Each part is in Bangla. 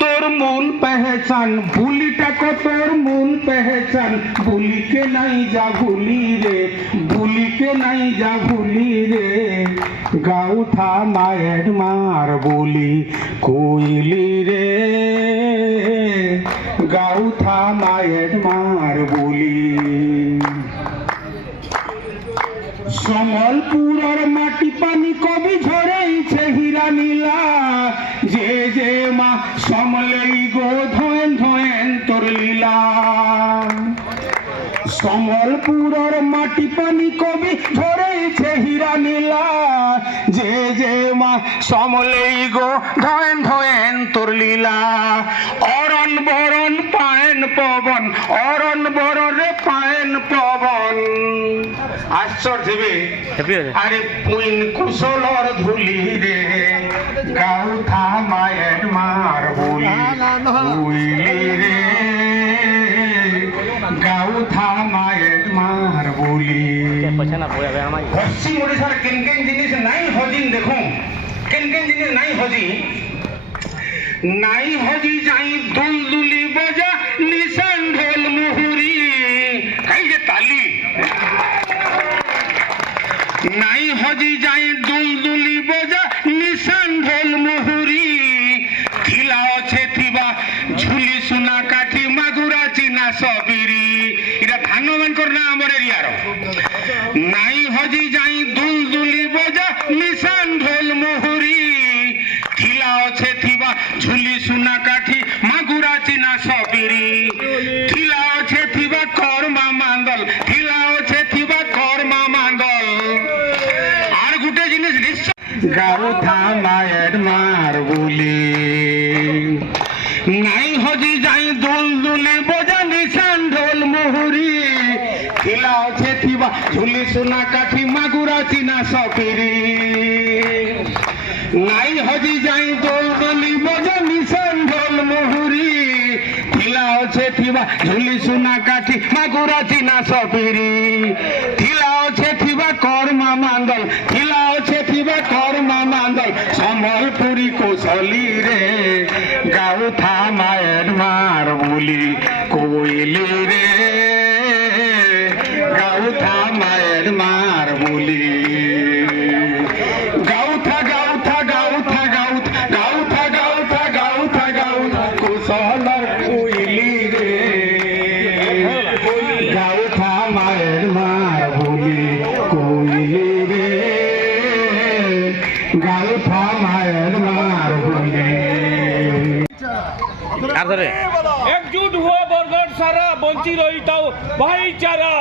তোর মূল পেহচান, বুলিটা কো তোর মূল পেহচান, বুলিকে নাই যা ভুলি রে, বুলিকে নাই যা ভুলি রে। গাউথা মায়ের মার বলি কইলি রে, গাউথা মায়ের মার বলি। সম্বলপুরের মাটি পানি কবি ঝরেছে হীরা নীলা, যে যে মা সমলেই গো ধোয়েন ধোয়েন তোর লীলা। সম্বলপুরের মাটি পানি কবি ঝরেছে হীরা নীলা, যে যে মা সমলেই গো ধোয়েন ধোয়েন তোর লীলা। অরণ বরণ পায়েন পবন, অরণ বরণ রে পায়েন পবন। আশ্চর্য আরে পুইন কুশলর ধুলি রে, গাউথা মায়ের মার বলি কইলি রে, গাউথা মায়ের মার বলি। পশ্চিম ওড়িশার কেন কেন জিনিস নাই হজিন, দেখুন কেন কেন জিনিস নাই হজি। নাই হজি যাই দুলদুলি বজা নিশান ঢোল মুহুরি, কাই যে তালি। নাই হজি যাই দুলদুলি বজা নিশান ঢোল মুহুরি, থিলা অছে থিবা ঝুলি সোনা কাঠি মাগুরা চিনা সবিরি। এটা ধান মানকর না আমার এরিয়ার। নাই হজি যাই দুলদুলি বজা নিশান ঢোল মুহুরি, থিলা অছে থিবা ঝুলি সোনা কাঠি মাগুরা চিনা সবিরি। থিলা অছে থিবা কর্মা মাঙ্গল, থিলা অছে থিবা কর্মা মাঙ্গল। আর গোটে জিনিস নিশ্চয় গাউথা মায়ের মার বলি। নাই হজি যাই দুলদুলি বজা নিশান ঢোল মুহুরি, থিলা অছে থিবা ঝুলি সোনা কাঠি মাগুরা চিনা সপিরি। নাই হজি যাই দুলদুলি বজা নিশান ঢোল মুহুরি, থিলা অছে থিবা ঝুলি সোনা কাঠি মাগুরা চিনা সপিরি। থিলা অছে থিবা কর্মা মাঙ্গল, থিলা অছে থিবা কর্মা মাঙ্গল। সম্বলপুরি কৌশলী রে, গাউথা মায়ের মার বলি কইলি রে, গাউথা মায়ের মার বলি। গাউথা গাউথা গাউথা গাউথা গাউথা গাউথা গাউথা গাউথা কুশলর কইলি রে, গাউথা মায়ের মার বলি কইলি রে, গাউথা মায়ের মার বলি। একজুট হয়ে বরগড় সারা বঞ্চি রহিতাও ভাইচারা।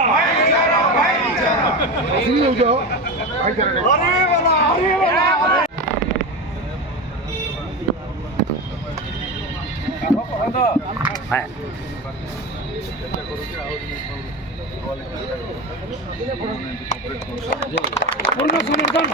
পূর্ণ সমর্থন।